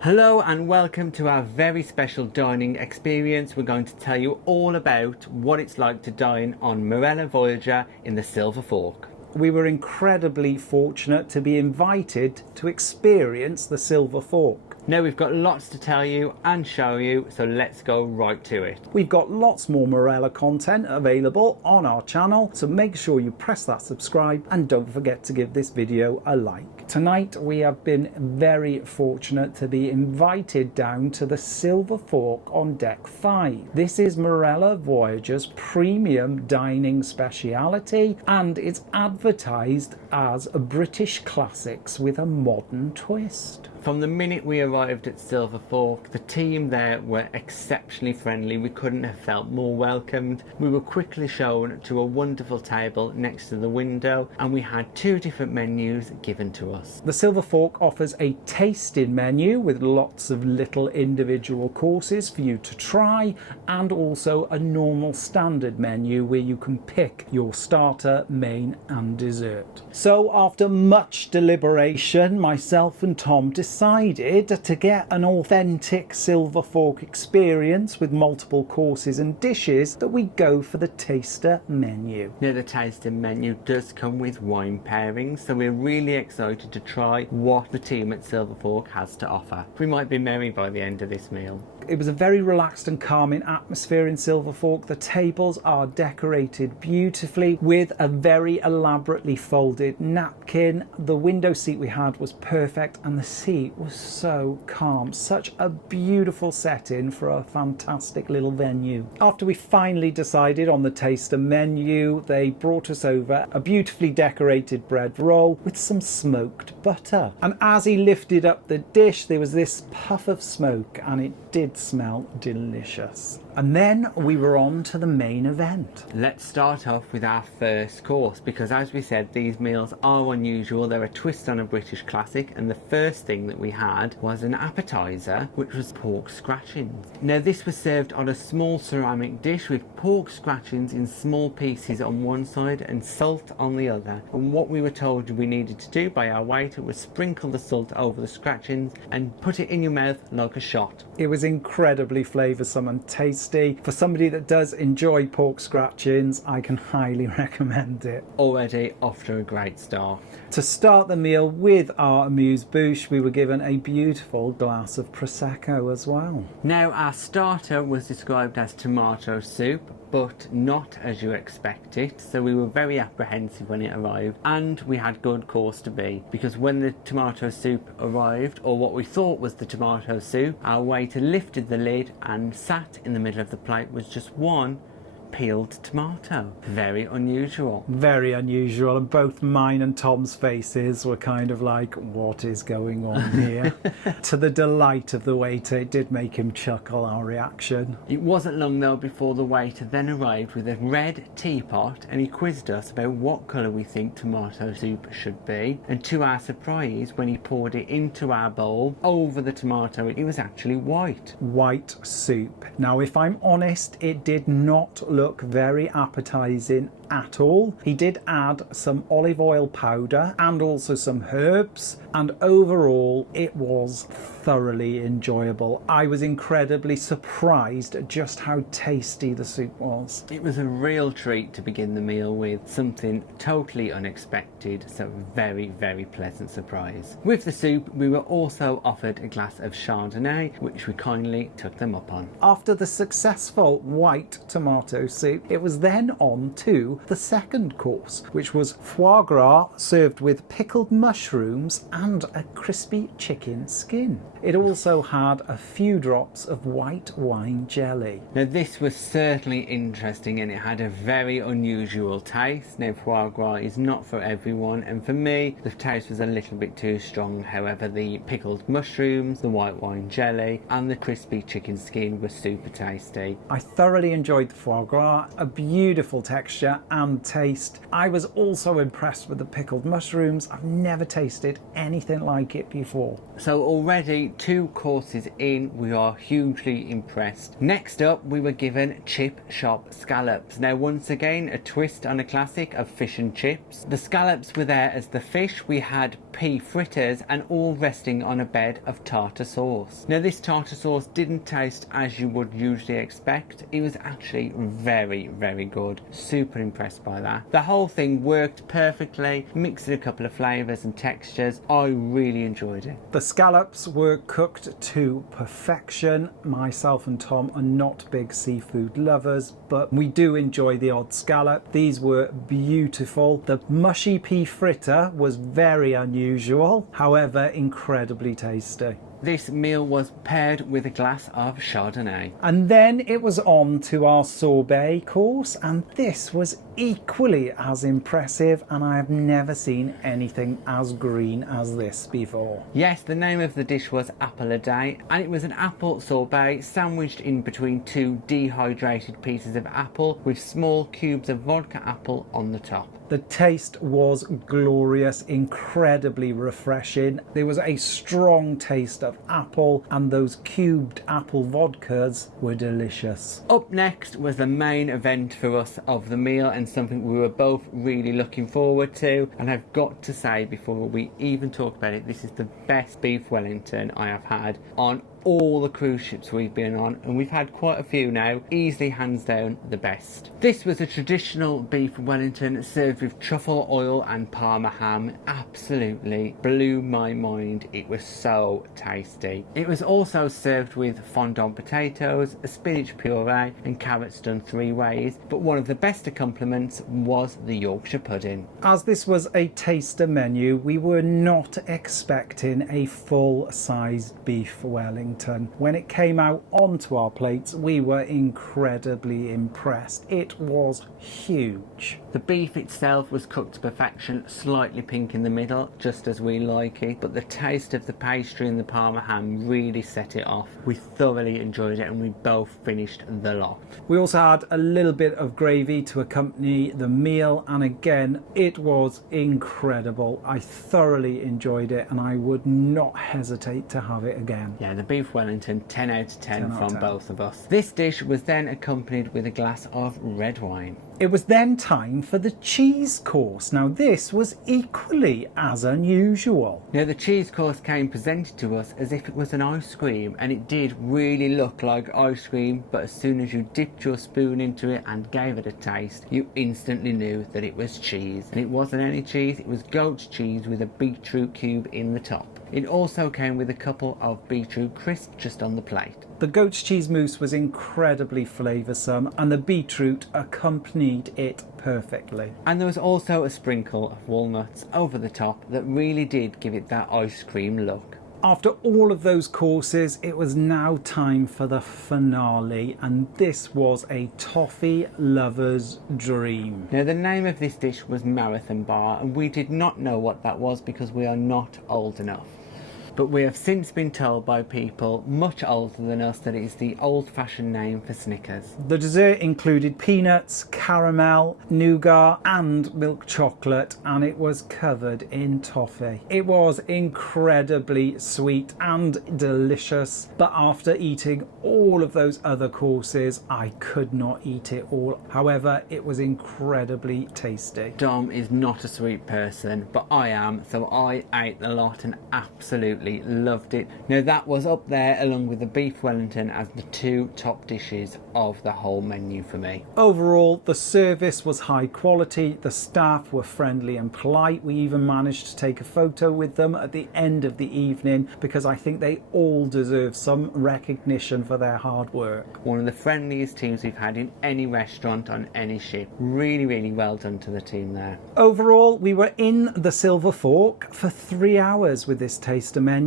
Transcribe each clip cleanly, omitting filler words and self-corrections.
Hello and welcome to our very special dining experience. We're going to tell you all about what it's like to dine on Marella Voyager in the Silver Fork. We were incredibly fortunate to be invited to experience the Silver Fork. Now we've got lots to tell you and show you, so let's go right to it. We've got lots more Marella content available on our channel, so make sure you press that subscribe and don't forget to give this video a like. Tonight we have been very fortunate to be invited down to the Silver Fork on deck 5. This is Marella Voyager's premium dining speciality, and it's advertised as a British classics with a modern twist. From the minute we arrived at Silver Fork, the team there were exceptionally friendly. We couldn't have felt more welcomed. We were quickly shown to a wonderful table next to the window, and we had 2 different menus given to us. The Silver Fork offers a tasting menu with lots of little individual courses for you to try, and also a normal standard menu where you can pick your starter, main and dessert. So after much deliberation, myself and Tom decided to get an authentic Silver Fork experience with multiple courses and dishes that we go for the taster menu. Now the tasting menu does come with wine pairings, so we're really excited to try what the team at Silver Fork has to offer. We might be merry by the end of this meal. It was a very relaxed and calming atmosphere in Silver Fork. The tables are decorated beautifully with a very elaborately folded napkin. The window seat we had was perfect and the sea was so calm. Such a beautiful setting for a fantastic little venue. After we finally decided on the taster menu, they brought us over a beautifully decorated bread roll with some smoked butter. And as he lifted up the dish, there was this puff of smoke and it did smell delicious. And then we were on to the main event. Let's start off with our first course, because as we said, these meals are unusual. They're a twist on a British classic, and the first thing that we had was an appetizer, which was pork scratchings. Now this was served on a small ceramic dish with pork scratchings in small pieces on one side and salt on the other. And what we were told we needed to do by our waiter was sprinkle the salt over the scratchings and put it in your mouth like a shot. It was incredibly flavoursome and tasty. For somebody that does enjoy pork scratchings, I can highly recommend it. Already off to a great start. To start the meal with our amuse-bouche, we were given a beautiful glass of Prosecco as well. Now our starter was described as tomato soup, but not as you expect it, so we were very apprehensive when it arrived, and we had good cause to be, because when the tomato soup arrived, or what we thought was the tomato soup, our waiter lifted the lid and sat in the middle of the plate was just one peeled tomato. Very unusual. Very unusual, and both mine and Tom's faces were kind of like, what is going on here? To the delight of the waiter, it did make him chuckle, our reaction. It wasn't long though before the waiter then arrived with a red teapot, and he quizzed us about what colour we think tomato soup should be, and to our surprise, when he poured it into our bowl over the tomato, it was actually white. White soup. Now if I'm honest, it did not look very appetizing at all. He did add some olive oil powder and also some herbs, and overall it was thoroughly enjoyable. I was incredibly surprised at just how tasty the soup was. It was a real treat to begin the meal with, something totally unexpected, so very, very pleasant surprise. With the soup, we were also offered a glass of Chardonnay, which we kindly took them up on. After the successful white tomato soup, it was then on to the second course, which was foie gras served with pickled mushrooms and a crispy chicken skin. It also had a few drops of white wine jelly. Now this was certainly interesting, and it had a very unusual taste. Now foie gras is not for everyone, and for me the taste was a little bit too strong. However, the pickled mushrooms, the white wine jelly and the crispy chicken skin were super tasty. I thoroughly enjoyed the foie gras, a beautiful texture and taste. I was also impressed with the pickled mushrooms. I've never tasted anything like it before. So already 2 courses in, we are hugely impressed. Next up, we were given chip shop scallops. Now once again, a twist on a classic of fish and chips. The scallops were there as the fish. We had pea fritters and all resting on a bed of tartar sauce. Now this tartar sauce didn't taste as you would usually expect. It was actually very, very good. Super impressed by that. The whole thing worked perfectly, mixed a couple of flavours and textures. I really enjoyed it. The scallops were cooked to perfection. Myself and Tom are not big seafood lovers, but we do enjoy the odd scallop. These were beautiful. The mushy pea fritter was very unusual, however incredibly tasty. This meal was paired with a glass of Chardonnay. And then it was on to our sorbet course, and this was equally as impressive, and I have never seen anything as green as this before. Yes, the name of the dish was apple a day, and it was an apple sorbet sandwiched in between 2 dehydrated pieces of apple with small cubes of vodka apple on the top. The taste was glorious, incredibly refreshing. There was a strong taste of apple, and those cubed apple vodkas were delicious. Up next was the main event for us of the meal, and something we were both really looking forward to. And I've got to say, before we even talk about it, this is the best beef Wellington I have had on all the cruise ships we've been on, and we've had quite a few now. Easily hands down the best. This was a traditional beef Wellington served with truffle oil and parma ham. Absolutely blew my mind. It was so tasty. It was also served with fondant potatoes, a spinach puree and carrots done 3 ways, but one of the best accompaniments was the Yorkshire pudding. As this was a taster menu, we were not expecting a full-sized beef Wellington. When it came out onto our plates, we were incredibly impressed. It was huge. The beef itself was cooked to perfection, slightly pink in the middle, just as we like it, but the taste of the pastry and the parma ham really set it off. We thoroughly enjoyed it, and we both finished the lot. We also had a little bit of gravy to accompany the meal, and again, it was incredible. I thoroughly enjoyed it, and I would not hesitate to have it again. Yeah, the beef Wellington, 10 out of 10 from both of us. This dish was then accompanied with a glass of red wine. It was then time for the cheese course. Now this was equally as unusual. Now the cheese course came presented to us as if it was an ice cream, and it did really look like ice cream, but as soon as you dipped your spoon into it and gave it a taste, you instantly knew that it was cheese. And it wasn't any cheese, it was goat's cheese with a beetroot cube in the top. It also came with a couple of beetroot crisps just on the plate. The goat's cheese mousse was incredibly flavoursome, and the beetroot accompanied it perfectly. And there was also a sprinkle of walnuts over the top that really did give it that ice cream look. After all of those courses, it was now time for the finale, and this was a toffee lover's dream. Now the name of this dish was Marathon Bar, and we did not know what that was because we are not old enough. But we have since been told by people much older than us that it is the old-fashioned name for Snickers. The dessert included peanuts, caramel, nougat and milk chocolate, and it was covered in toffee. It was incredibly sweet and delicious, but after eating all of those other courses, I could not eat it all. However, it was incredibly tasty. Dom is not a sweet person, but I am, so I ate a lot and absolutely loved it. Now that was up there along with the beef Wellington as the 2 top dishes of the whole menu for me. Overall, the service was high quality, the staff were friendly and polite. We even managed to take a photo with them at the end of the evening because I think they all deserve some recognition for their hard work. One of the friendliest teams we've had in any restaurant on any ship. Really, really well done to the team there. Overall, we were in the Silver Fork for 3 hours with this taster menu,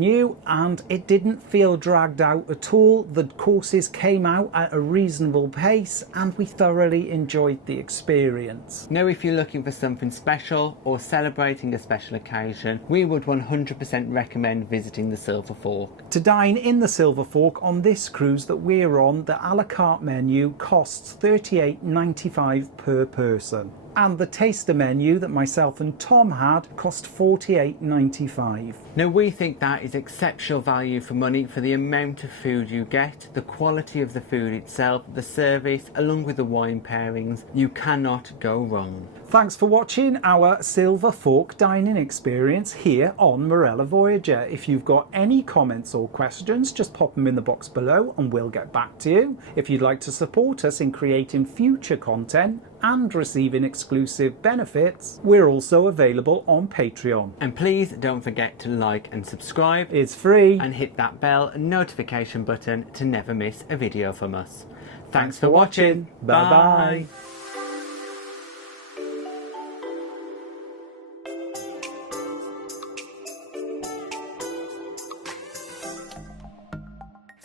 and it didn't feel dragged out at all. The courses came out at a reasonable pace, and we thoroughly enjoyed the experience. Now if you're looking for something special or celebrating a special occasion, we would 100% recommend visiting the Silver Fork. To dine in the Silver Fork on this cruise that we're on, the a la carte menu costs $38.95 per person. and the taster menu that myself and Tom had cost $48.95. Now we think that is exceptional value for money for the amount of food you get, the quality of the food itself, the service, along with the wine pairings. You cannot go wrong. Thanks for watching our Silver Fork dining experience here on Marella Voyager. If you've got any comments or questions, just pop them in the box below and we'll get back to you. If you'd like to support us in creating future content and receiving exclusive benefits, we're also available on Patreon. And please don't forget to like and subscribe. It's free. And hit that bell and notification button to never miss a video from us. Thanks for watching. Bye bye.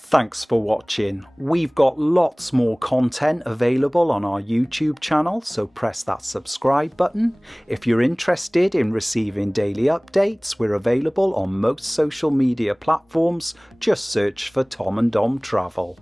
Thanks for watching. We've got lots more content available on our YouTube channel, so press that subscribe button. If you're interested in receiving daily updates, we're available on most social media platforms. Just search for Tom and Dom Travel.